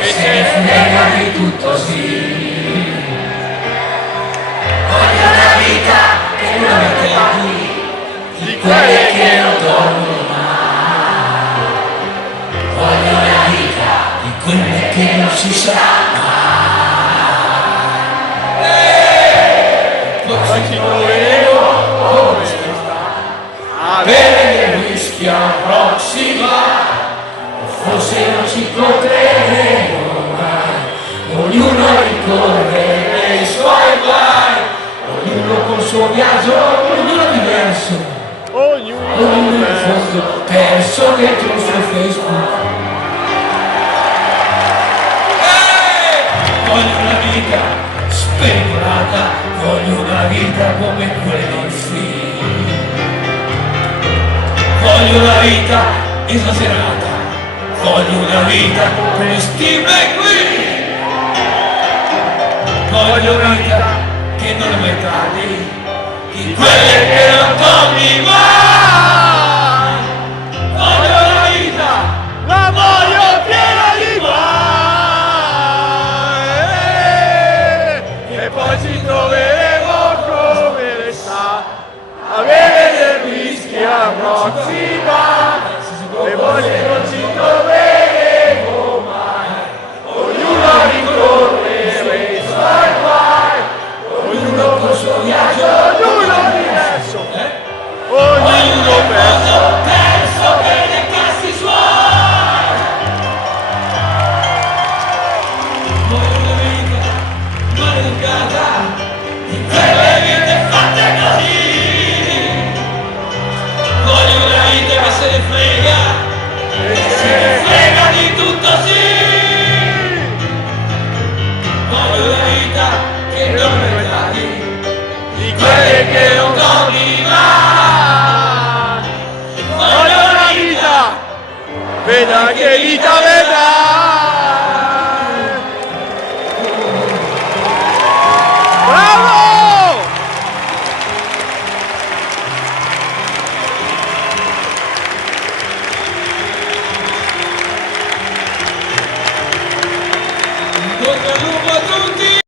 che se ne frega di tutto, sì. Voglio una vita che non mi tagli di quelle che non tornano mai. Voglio una vita di quelle che non si sa mai. Poi ci troveremo come sta a bere il whisky a prossima. Forse non ci incontreremo mai, ognuno rincorre nei suoi guai, ognuno col suo viaggio, ognuno diverso, ognuno in fondo perso dentro il suo Facebook. Voglio una vita speculata, voglio una vita come quella dei film, voglio una vita esagerata. Voglio una vita come Steve McQueen. Voglio una vita che non è metà di quelle che non togli mai. Voglio una vita, la voglio piena di guai. E poi ci troveremo come le sa a bere del whisky a prossima. E poi non ci troveremo mai, ognuno rincorrere i suoi guai, ognuno col suo viaggio, ognuno diverso, ognuno perso per le cassi suoi. Voglio una vita maleducata, di quelle vite fatte così. Voglio una vita che se ne frega. Se ne frega di tutto, sì. Voglio una vita che non è metà di quelle che non torni mai. Voglio una vita, veda che vita